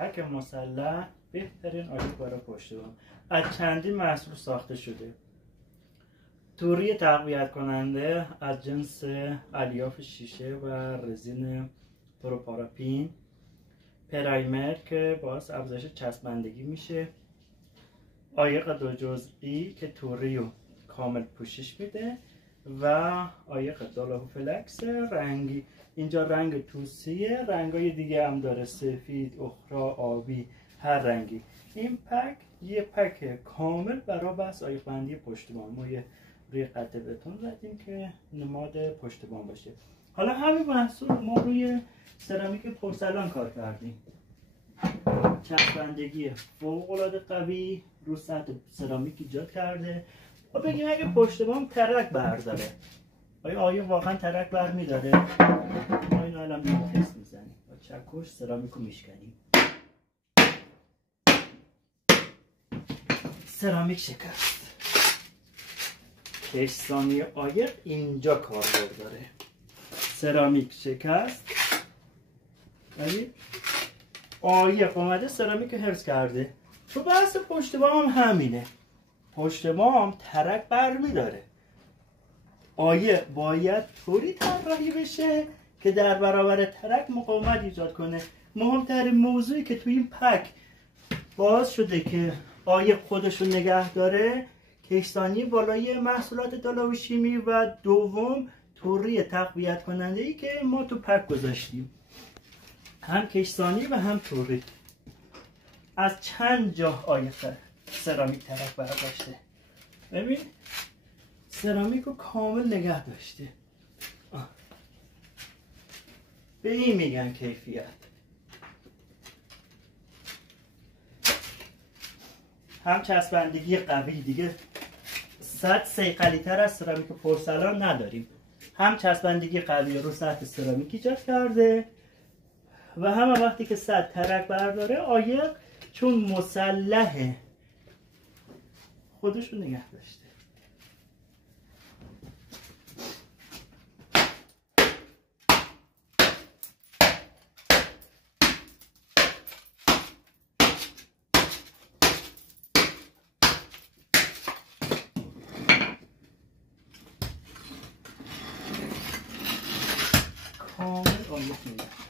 پک مسلح بهترین آیق برای پشت بام. از چندین محصول ساخته شده. توری تقویت کننده از جنس الیاف شیشه و رزین پروپاراپین. پرایمر که باعث افزایش چسبندگی میشه. آیق دو جزئی که توری رو کامل پوشش میده و آیق دالاهو فلکس رنگی. اینجا رنگ توسیه، رنگای دیگه هم داره، سفید، اخرا، آبی، هر رنگی. این پک یه پک کامل برای بس آیق بندی پشت بام. ما یه روی قطع بتون زدیم که نماد پشت بام باشه. حالا همین محصول ما روی سرامیک پورسلان کار کردیم. چسبندگی فوق‌العاده قوی رو سطح سرامیک ایجاد کرده. و بگیم اگه پشت بام ترک برداره، آیا واقعا ترک بر میداره؟ ما اینو الان تست میزنیم. با چکش سرامیک رو میشکنیم. سرامیک شکست. کشسانی آیق اینجا کاربرد داره. سرامیک شکست. ولی آیق اومده سرامیک حفظ کرده. تو بحث پشت بام هم همینه. پشت بام ترک بر میداره. آیق باید طوری طراحی بشه که در برابر ترک مقاومت ایجاد کنه. مهمترین موضوعی که توی این پک باعث شده که آیق خودشو نگه داره، کشتانی بالای محصولات دالاهو شیمی و دوم توری تقویت کننده ای که ما تو پک گذاشتیم. هم کشتانی و هم توری. از چند جا آیق سرامیک ترک برداشته. ببین سرامیک رو کامل نگه داشته. به این میگن کیفیت. هم چسبندگی قوی، دیگه 100 صیقلی تر از سرامیک پورسلان نداریم. هم چسبندگی قوی رو سطح سرامیک ایجاد کرده و هم وقتی که سطح ترک برداره آیق چون مسلحه خودش رو نگه داشته. کامل آیق نگه.